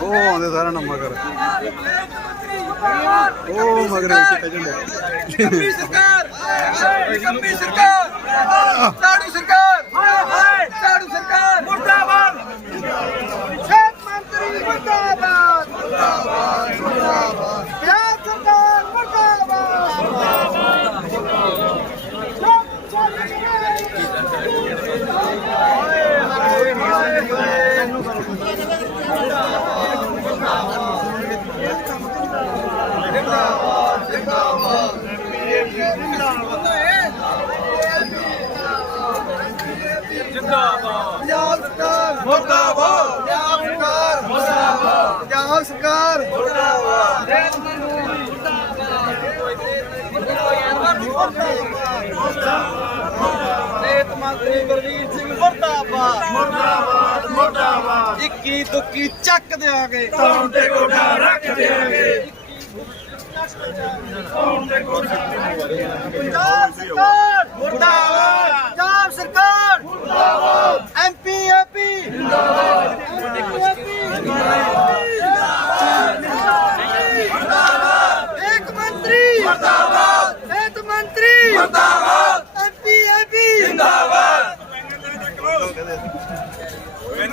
ਉਹ ਆਉਂਦੇ ਸਾਰਾ ਨੰਬਰ ਕਰ। ਉਹ ਮਗਰ ਵਿੱਚ ਕੱਜਣ ਸਰਕਾਰ ਕੰਪੀ ਸਰਕਾਰ ਝਾੜੂ ਸਰਕਾਰ ਝਾੜੂ ਸਰਕਾਰ ਮੁਰਦਾਬਾਦ ਖੇਤ ਮੰਤਰੀ ਮੁਰਦਾਬਾਦ ਮੁਰਦਾਬਾਦ ਮੁਰਦਾਬਾਦ ਪੰਜਾਬ ਸਰਕਾਰ ਮੁਰਦਾਬਾਦ ਪੰਜਾਬ ਸਰਕਾਰ ਮੁਰਦਾਬਾਦ ਪੰਜਾਬ ਸਰਕਾਰ ਮੁਰਦਾਬਾਦ ਪੰਜਾਬ ਸਰਕਾਰ। ਮੁਰਦਾਬਾਦ। ਸਿਹਤ ਮੰਤਰੀ ਬਲਵੀਰ ਸਿੰਘ ਮੁਰਦਾਬਾਦ ਮੁਰਦਾਬਾਦ ਮੁਰਦਾਬਾਦ 21 ਦੁੱਕੀ ਚੱਕ ਦੇਵਾਂਗੇ ਤੌਣ ਤੇ ਗੋਡਾ ਰੱਖ ਦੇਾਂਗੇ ਪੰਜਾਬ ਸਰਕਾਰ ਮੁਰਦਾਬਾਦ ਪੰਜਾਬ ਸਰਕਾਰ ਮੁਰਦਾਬਾਦ ਐਮਪੀ ਏਪੀ ਜਿੰਦਾਬਾਦ ਇੱਕ ਮੰਤਰੀ ਮੁਰਦਾਬਾਦ ਸਿਹਤ ਮੰਤਰੀ ਮੁਰਦਾਬਾਦ ਐਮਪੀ ਏਪੀ ਜਿੰਦਾਬਾਦ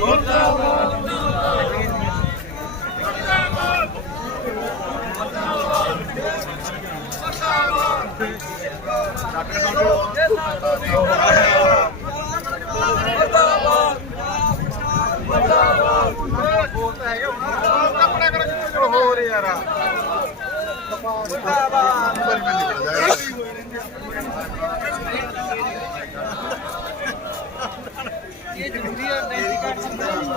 ਐਮਪੀ ਜਿੰਦਾਬਾਦ ਸਿਹਤ ਮੰਤਰੀ ਮਰਦਾਬਾਦ। ਮੁਰਦਾਬਾਦ ਮੁਰਦਾਬਾਦ ਹੋਰ ਯਾਰ